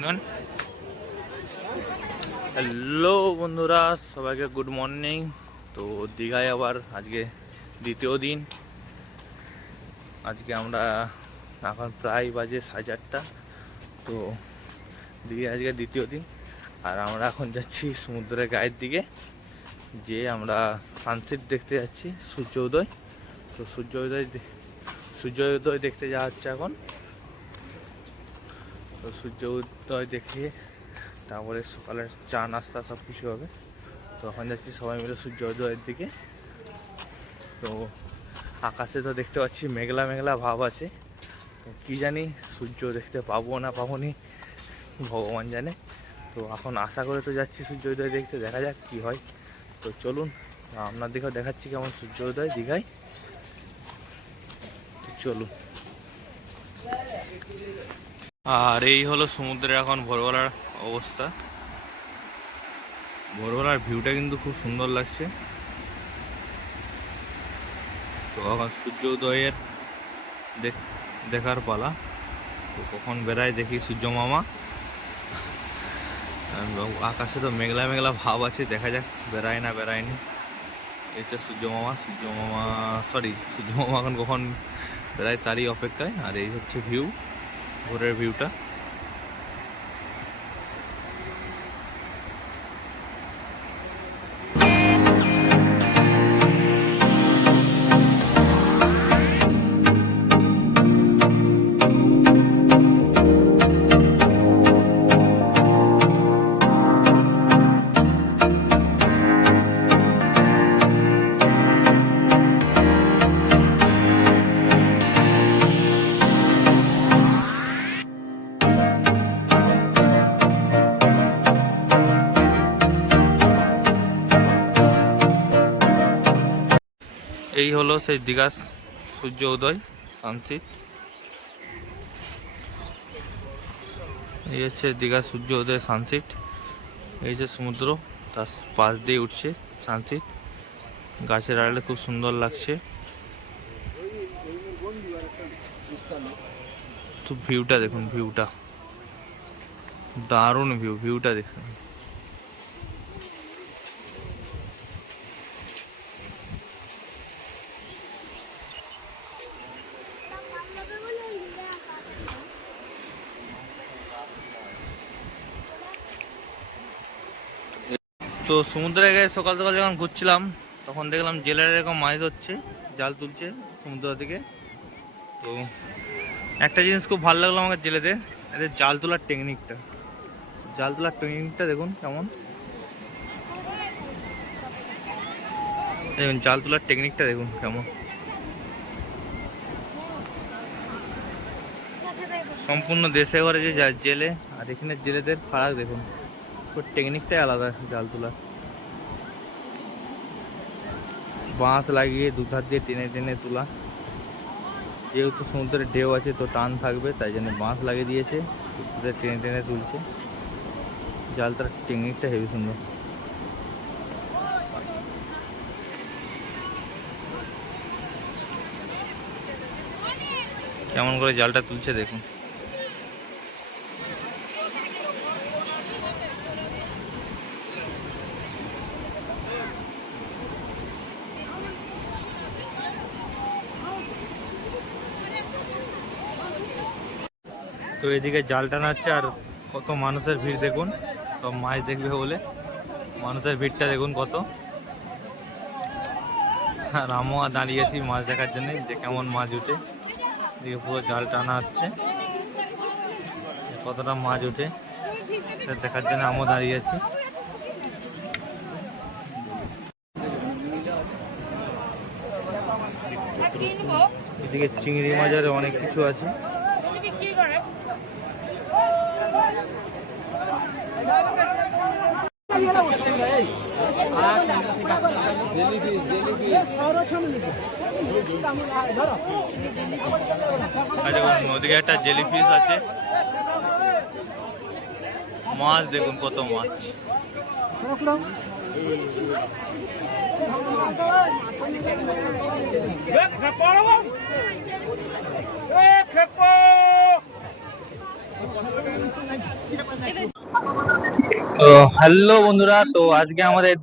Afternoon. Hello বন্ধুরা, সবাইকে good morning. তো দীঘায় আবার আজকে দ্বিতীয় দিন। আজকে আমরা এখন প্রায় বাজে 4:30। তো দীঘায় আজকে দ্বিতীয় দিন, আর আমরা এখন যাচ্ছি সমুদ্রের গায়ের দিকে, যে আমরা সানসেট দেখতে যাচ্ছি, সূর্য উদয়। তো সূর্য উদয় দেখতে যাওয়া হচ্ছে এখন। তো সূর্য উদয় দেখে তারপরে সকালের চা নাস্তা সব কিছু হবে। তো এখন যাচ্ছি সবাই মিলে সূর্য উদয়ের দিকে। তো আকাশে তো দেখতে পাচ্ছি মেঘলা মেঘলা ভাব আছে, তো কী জানি সূর্য দেখতে পাবো না পাবো নি, ভগবান জানে। তো এখন আশা করে তো যাচ্ছি সূর্য উদয় দেখতে, দেখা যাক কি হয়। তো চলুন আপনার দিকেও দেখাচ্ছি কেমন সূর্য উদয় দীঘায়। তো চলুন। আর এই হলো সমুদ্রের এখন ভোরবেলার অবস্থা। ভোরবেলার ভিউটা কিন্তু খুব সুন্দর লাগছে। তো এখন সূর্য উদয়ের দেখার পালা। তো কখন বেড়ায় দেখি সূর্য মামা। আকাশে তো মেঘলা মেঘলা ভাব আছে, দেখা যাক বেড়ায় না বেড়ায়নি। এই হচ্ছে সূর্য মামা এখন কখন বেড়ায় তারই অপেক্ষায়। আর এই হচ্ছে ভিউ, ভোরের ভিউটা। এই হলো সেই দীঘার সূর্য উদয়, সানসেট। এই হচ্ছে দীঘার সূর্য উদয় সানসেট। এই যে সমুদ্র, তার পাশ দিয়ে উঠছে সানসেট। গাছের আড়ালে খুব সুন্দর লাগছে। তো ভিউটা দেখুন, ভিউটা দারুণ ভিউটা দেখুন। তো সমুদ্রে গিয়ে সকাল সকাল যখন ঘুরছিলাম, তখন দেখলাম জেলেরা এরকম মাছ ধরছে, জাল তুলছে সমুদ্র থেকে। তো একটা জিনিস খুব ভালো লাগলো আমাকে জেলেদের, এদের জাল তোলার টেকনিকটা দেখুন কেমন। দেখুন জাল তোলার টেকনিকটা দেখুন কেমন, সম্পূর্ণ দেশে ঘরে যে জেলে আর এখানে জেলেদের ফারাক দেখুন, টেকনিকটাই আলাদা জাল তোলার। বাঁশ লাগিয়ে দুধার দিয়ে টেনে টেনে তোলা, যেহেতু সমুদ্রের ঢেউ আছে তো টান থাকবে, তাই জন্য বাঁশ লাগিয়ে দিয়েছে, টেনে টেনে তুলছে। জালটার টেকনিকটা হেবি সুন্দর। কেমন করে জালটা তুলছে দেখুন। তো এদিকে জাল টানাচ্ছে, আর কত মানুষের ভিড় দেখুন, সব মাছ দেখবে বলে মানুষের ভিড়টা দেখুন কত। আর আমিও দাঁড়িয়েছি মাছ দেখার জন্য, যে কেমন মাছ উঠে। এদিকে পুরো জাল টানা হচ্ছে, কতটা মাছ উঠে দেখার জন্য আমিও দাঁড়িয়েছি। এদিকে চিংড়ি মাছের অনেক কিছু আছে। ওদিকে একটা জেলিফিশ আছে, মাছ দেখুন কত মাছ। তো হ্যালো বন্ধুরা, তো আজকে আমাদের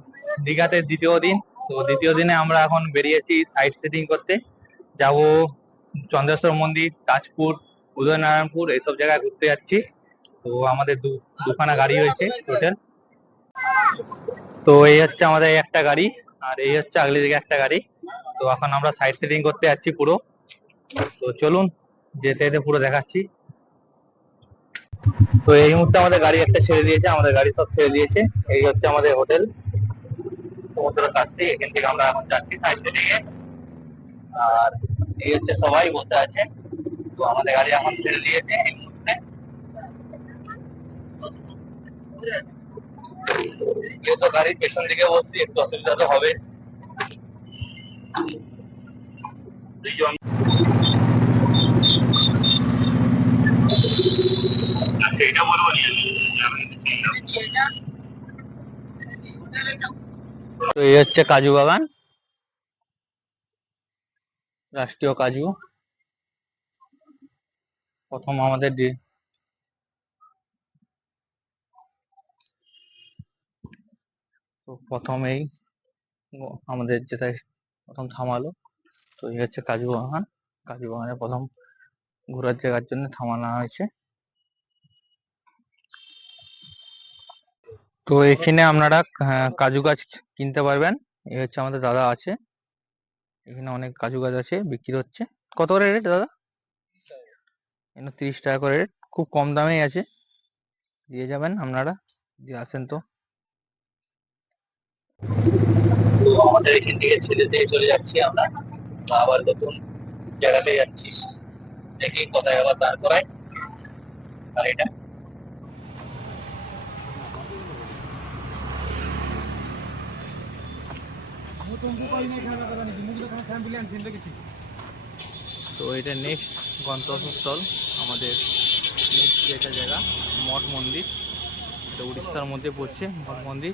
দীঘাতে দ্বিতীয় দিন। তো দ্বিতীয় দিনে আমরা এখন বেরিয়েছি সাইট সিটিং করতে। যাব চন্দ্রেশ্বর মন্দির, তাজপুর, উদয়নারায়ণপুর এইসব জায়গায় ঘুরতে যাচ্ছি। তো আমাদের দুখানা গাড়ি হয়েছে টোটাল। তো এই হচ্ছে আমাদের একটা গাড়ি, আর এই হচ্ছে আগলি দিকে একটা গাড়ি। তো এখন আমরা সাইট সিটিং করতে যাচ্ছি পুরো। তো চলুন যেতে যেতে পুরো দেখাচ্ছি। তো এই মুহূর্তে আমাদের গাড়ি একটা ছেড়ে দিয়েছে, আমাদের গাড়ি সব ছেড়ে দিয়েছে। এই হচ্ছে আমাদের হোটেল, সমুদ্রের কাছ থেকে। এখান থেকে আমরা এখন যাচ্ছি সাইড সিটিং এ। আর এই হচ্ছে সবাই বসে আছে। তো আমাদের গাড়ি এখন ছেড়ে দিয়েছে এই মুহূর্তে। যেহেতু গাড়ির পেছন দিকে বসছি, একটু অসুবিধা তো হবে। দুইজন তো এই হচ্ছে কাজু বাগান, রাষ্ট্রীয় কাজু। প্রথম আমাদের তো প্রথমেই আমাদের যেটা প্রথম থামালো। তো এই হচ্ছে কাজু বাগান। কাজু বাগানে প্রথম ঘোরার জায়গার জন্য থামানো হয়েছে। তো এখানে আপনারা কাজু গাছ কিনতে পারবেন। এই হচ্ছে আমাদের দাদা আছে, এখানে অনেক কাজু গাছ আছে, বিক্রি হচ্ছে। কত করে রেট দাদা? এখানে 30 টাকা করে রেট, খুব কম দামেই আছে, দিয়ে যাবেন আপনারা যদি আসেন। তো আমাদের এখান থেকে ছেড়ে দিয়ে চলে যাচ্ছি আমরা, আবার নতুন জায়গাতে যাচ্ছি। দেখি কোথায় আবার দাঁড় করায় গাড়িটা। তো এটা নেক্সট গন্তব্যস্থল আমাদের, নেক্সট যেটা জায়গা মঠ মন্দির। এটা উড়িষ্যার মধ্যে পড়ছে মঠ মন্দির।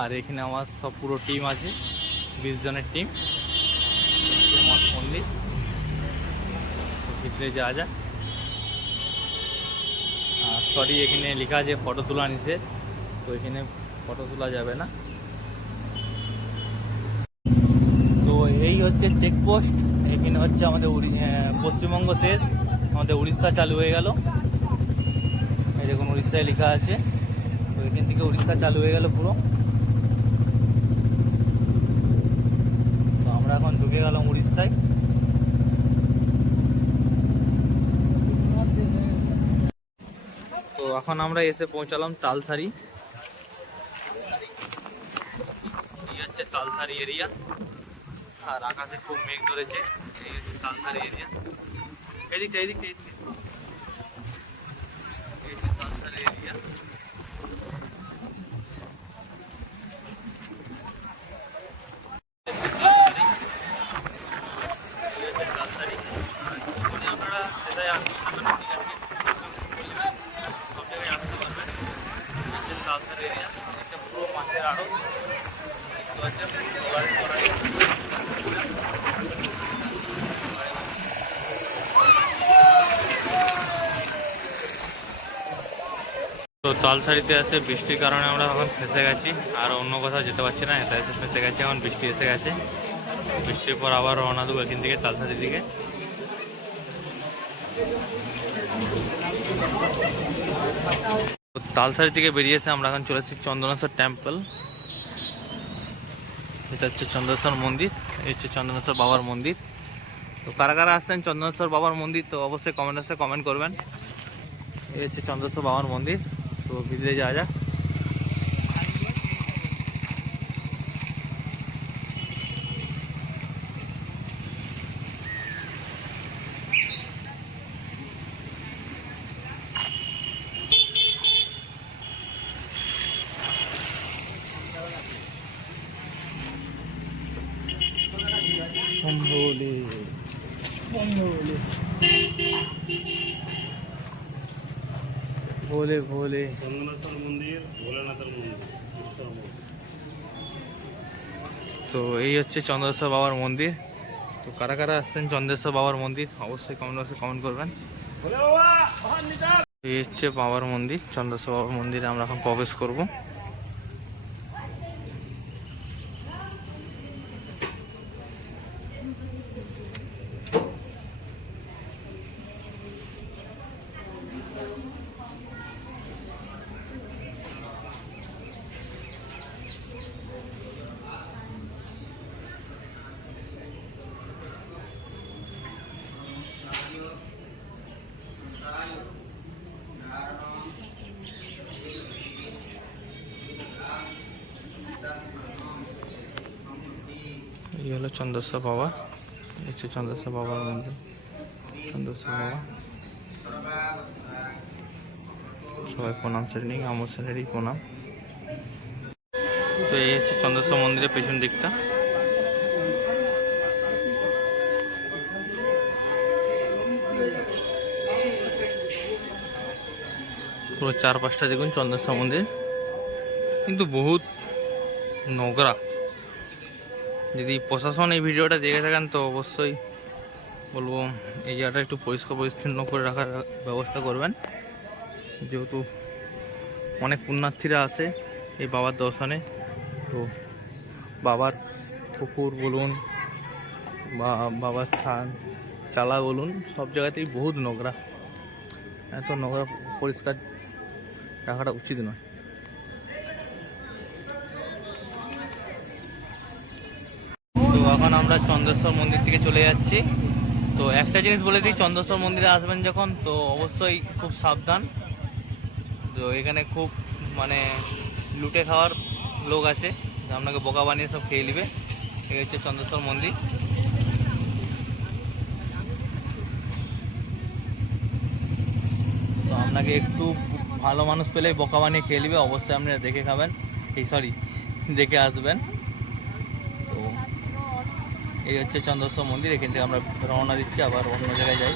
আর এখানে আমার সব পুরো টিম আছে, 20 জনের টিম। মঠ মন্দির ভিতরে যাওয়া যায়। সরি, এখানে লেখা আছে ফটো তোলা নিষেধ, তো এখানে ফটো তোলা যাবে না। তো এই হচ্ছে চেকপোস্ট। এখানে হচ্ছে আমাদের পশ্চিমবঙ্গ শেষ, আমাদের উড়িষ্যা চালু হয়ে গেল। এই দেখুন উড়িষ্যায় লেখা আছে। তো এখান থেকে উড়িষ্যা চালু হয়ে গেল পুরো। তো আমরা এখন ঢুকে গেলাম উড়িষ্যায়। তো এখন আমরা এসে পৌঁছালাম তালসারি। এই হচ্ছে তালসারি এরিয়া, আর আকাশে খুব মেঘ ধরেছে। এই হচ্ছে তালসারি এরিয়া, এদিকটা এদিকটা এই হচ্ছে তালসারি এরিয়া। আপনারা যেটাই আসতে পারবেন, সব জায়গায় আসতে পারবেন। হচ্ছে তালসারি এরিয়া, এটা পুরো মাছের আড়ত। তো তালসারিতে আছে বৃষ্টির কারণে আমরা এখন ফেঁসে গেছি, আর অন্য কোথাও যেতে পারছি না। এটা এসে ফেঁসে গেছি, এখন বৃষ্টি এসে গেছে। বৃষ্টির পর আবার রওনা দেবো এখান থেকে তালসারির দিকে। তালসারি থেকে বেরিয়ে এসে আমরা এখন চলে এসেছি চন্দনেশ্বর টেম্পল। এটা হচ্ছে চন্দনেশ্বর মন্দির, এই হচ্ছে চন্দনেশ্বর বাবার মন্দির। তো কারা কারা আসছেন চন্দনেশ্বর বাবার মন্দির, তো অবশ্যই কমেন্টে কমেন্ট করবেন। এই হচ্ছে চন্দনেশ্বর বাবার মন্দির। তো ভিতরে যাওয়া যাক। ভোলে ভোলে ভোলে চন্দনেশ্বর মন্দির, ভোলেনাথের মন্দির। তো এই হচ্ছে চন্দ্রেশ্বর বাবার মন্দির। তো কারা কারা আসছেন চন্দ্রেশ্বর বাবার মন্দির, অবশ্যই কমেন্ট বক্সে কমেন্ট করবেন। এই হচ্ছে বাবার মন্দির, চন্দ্রেশ্বর বাবার মন্দিরে আমরা এখন প্রবেশ করব। এই হলো চন্দ্রেশ্বর বাবা, এই হচ্ছে চন্দ্রেশ্বর বাবার মন্দির, চন্দ্রেশ্বর বাবা। সবাই প্রণাম সেরে নিই, আমার সেরেরই প্রণাম। তো এই হচ্ছে চন্দ্রেশ্বর মন্দিরের পেছন দিকটা। পুরো চারপাশটা দেখুন চন্দ্রেশ্বর মন্দির, কিন্তু বহুত নোংরা। যদি প্রশাসন এই ভিডিওটা দেখে থাকেন তো অবশ্যই বলবো এই জায়গাটা একটু পরিষ্কার পরিচ্ছন্ন করে রাখার ব্যবস্থা করবেন, যেহেতু অনেক পুণ্যার্থীরা আসে এই বাবার দর্শনে। তো বাবার পুকুর বলুন বা বাবার ছান চালা বলুন, সব জায়গাতেই বহুত নোংরা। এত নোংরা পরিষ্কার রাখাটা উচিত নয়। তো এখন আমরা চন্দ্রেশ্বর মন্দির থেকে চলে যাচ্ছি। তো একটা জিনিস বলে দিই, চন্দ্রেশ্বর মন্দিরে আসবেন যখন তো অবশ্যই খুব সাবধান। তো এখানে খুব মানে লুটে খাওয়ার লোক আছে, আপনাকে বোকা বানিয়ে সব খেয়ে নেবে। এই হচ্ছে চন্দ্রেশ্বর মন্দির। তো আপনাকে একটু ভালো মানুষ পেলেই বোকা বানিয়ে খেয়ে নেবে, অবশ্যই আপনারা দেখে খাবেন, দেখে আসবেন। তো এই হচ্ছে চন্দ্রেশ্বর মন্দির, এখান থেকে আমরা রওনা দিচ্ছি, আবার অন্য জায়গায় যাই।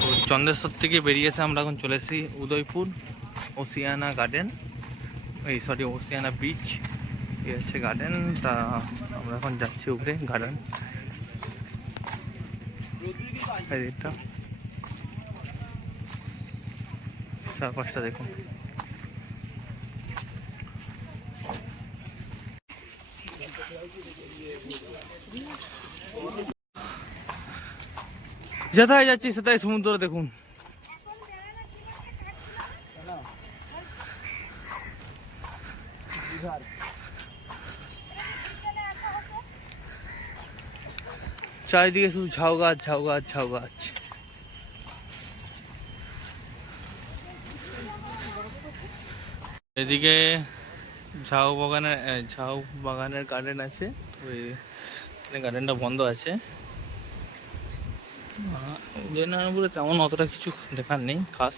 তো চন্দ্রেশ্বর থেকে বেরিয়ে এসে আমরা এখন চলে এসেছি উদয়পুর ওসিয়ানা গার্ডেন, ওসিয়ানা বিচ। এই হচ্ছে গার্ডেন। তা আমরা এখন যাচ্ছি উপরে গার্ডেন। এটা চারপাশটা দেখুন। যেথায় যাচ্ছি সেটাই সমুদ্র দেখুন। চারিদিকে শুধু ঝাউ গাছ, ঝাউ গাছ, ঝাউ গাছ। এদিকে ঝাউ বাগানের গার্ডেন আছে। তো এই গার্ডেনটা বন্ধ আছে। উদয়নারায়ণপুরে তেমন অতটা কিছু দেখার নেই খাস।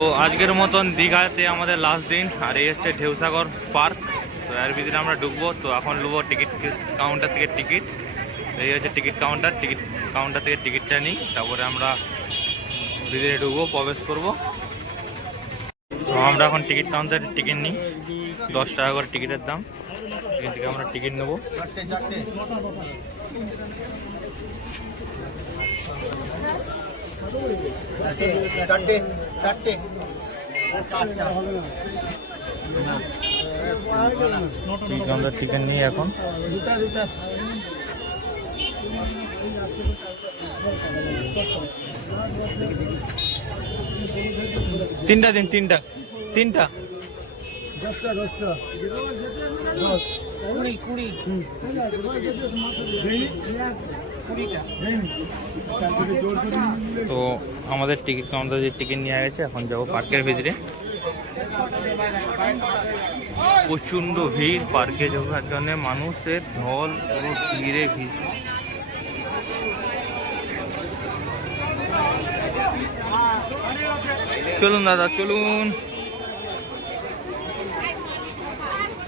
তো আজকের মতন দীঘাতে আমাদের লাস্ট দিন। আর এই হচ্ছে ঢেউসাগর পার্ক। তো এর ভিতরে আমরা ঢুকবো। তো এখন নেবো টিকিট কাউন্টার থেকে টিকিট। এই হচ্ছে টিকিট কাউন্টার থেকে টিকিটটা নিই, তারপরে আমরা ভিতরে ঢুকবো, প্রবেশ করব। তো আমরা এখন টিকিট কাউন্টারে টিকিট নিই, 10 টাকা করে টিকিটের দাম। এখান থেকে আমরা টিকিট নেবো। আমরা টিকিট নিই এখন। তিনটা দিন, তিনটা 10টা 10 20 তো আমাদের টিকিট কাউন্টার যে টিকিট নিয়ে গেছে, এখন যাবো পার্কের ভিতরে। প্রচণ্ড ভিড় পার্কে ঢোকার জন্য, মানুষের ঢল পুরো ভিড়ে ভিড়। চলুন দাদা চলুন।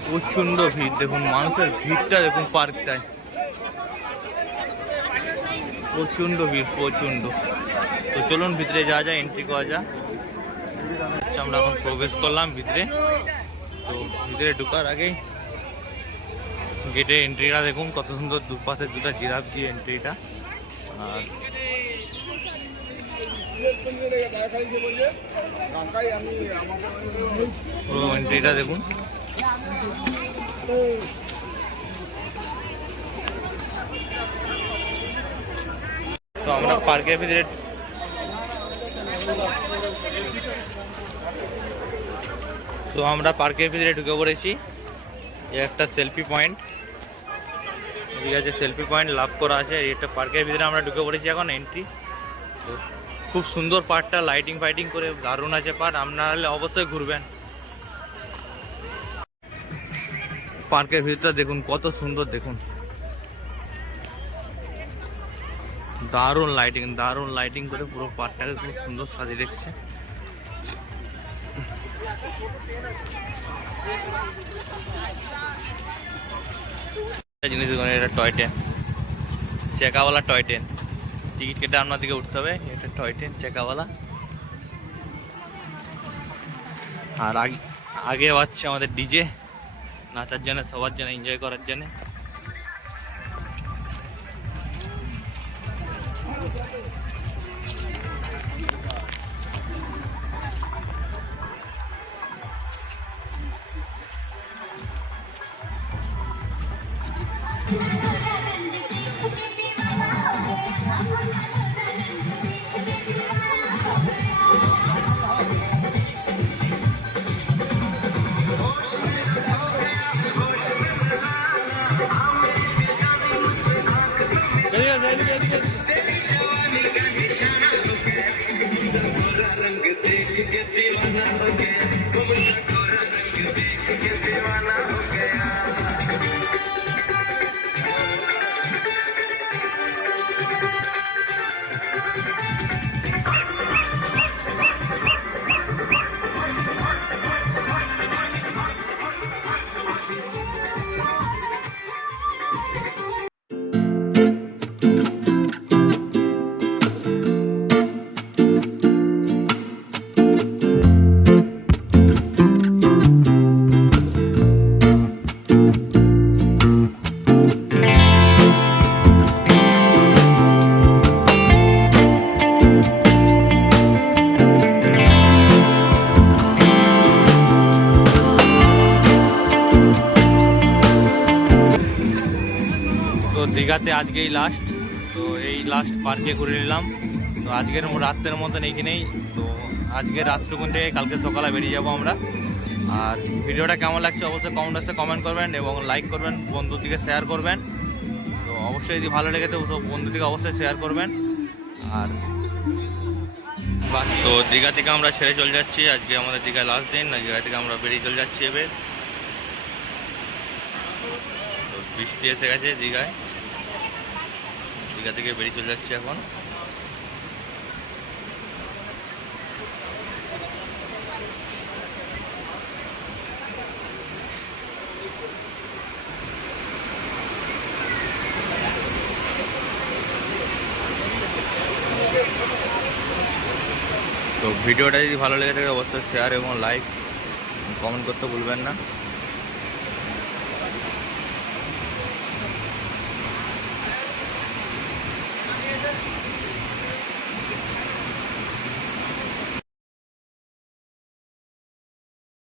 প্রচণ্ড ভিড় দেখুন, মানুষের ভিড়টা দেখুন পার্কটায়, প্রচণ্ড ভিড় প্রচণ্ড। তো চলুন ভিতরে যাওয়া যায়, এন্ট্রি করা যায়। আমরা এখন প্রবেশ করলাম ভিতরে। তো ভিতরে ঢোকার আগেই গেটের এন্ট্রিটা দেখুন কত সুন্দর, দুপাশে দুটো জিরাফ দিয়ে এন্ট্রিটা। আর পুরো এন্ট্রিটা দেখুন। তো আমরা পার্কের ভিতরে ঢুকে পড়েছি। এই একটা সেলফি পয়েন্ট, ঠিক আছে, সেলফি পয়েন্ট লাভ করা আছে। এটা পার্কের ভিতরে আমরা ঢুকে পড়েছি এখন এন্ট্রি। তো খুব সুন্দর পার্কটা, লাইটিং ফাইটিং করে দারুণ আছে পার্ক। আপনারা অবশ্যই ঘুরবেন। পার্কের ভিতরটা দেখুন কত সুন্দর, দেখুন দারুণ লাইটিং করে পুরো পার্কটাকে খুব সুন্দর সাজিয়ে রেখেছে। জিনিস দেখুন, এটা টয় ট্রেন, চেকাওয়ালা টয় ট্রেন। টিকিট কেটে আপনার দিকে উঠতে হবে। এটা টয় ট্রেন চেকাওয়ালা। আর আগে বাজছে আমাদের ডিজে, নাচার জন্য, সবার জন্য, এনজয় করার জন্য। তো দীঘাতে আজকেই লাস্ট। তো এই লাস্ট পার্কে ঘুরে নিলাম। তো আজকের রাত্রের মতন এইখানেই। তো আজকে রাতটুকুন থেকে কালকে সকালে বেরিয়ে যাব আমরা। আর ভিডিওটা কেমন লাগছে অবশ্যই কমেন্ট কমেন্ট করবেন এবং লাইক করবেন, বন্ধুর দিকে শেয়ার করবেন। তো অবশ্যই যদি ভালো লেগে থাকে সব বন্ধুর দিকে অবশ্যই শেয়ার করবেন। আর তো দীঘা থেকে আমরা ছেড়ে চলে যাচ্ছি। আজকে আমাদের দীঘায় লাস্ট দিন। দীঘা থেকে আমরা বেরিয়ে চলে যাচ্ছি এবার। তো বৃষ্টি এসে গেছে দীঘায়। দীঘা থেকে বেরিয়ে চলে যাচ্ছি এখন। তো ভিডিওটা যদি ভালো লেগে থাকে অবশ্যই শেয়ার এবং লাইক কমেন্ট করতে ভুলবেন না।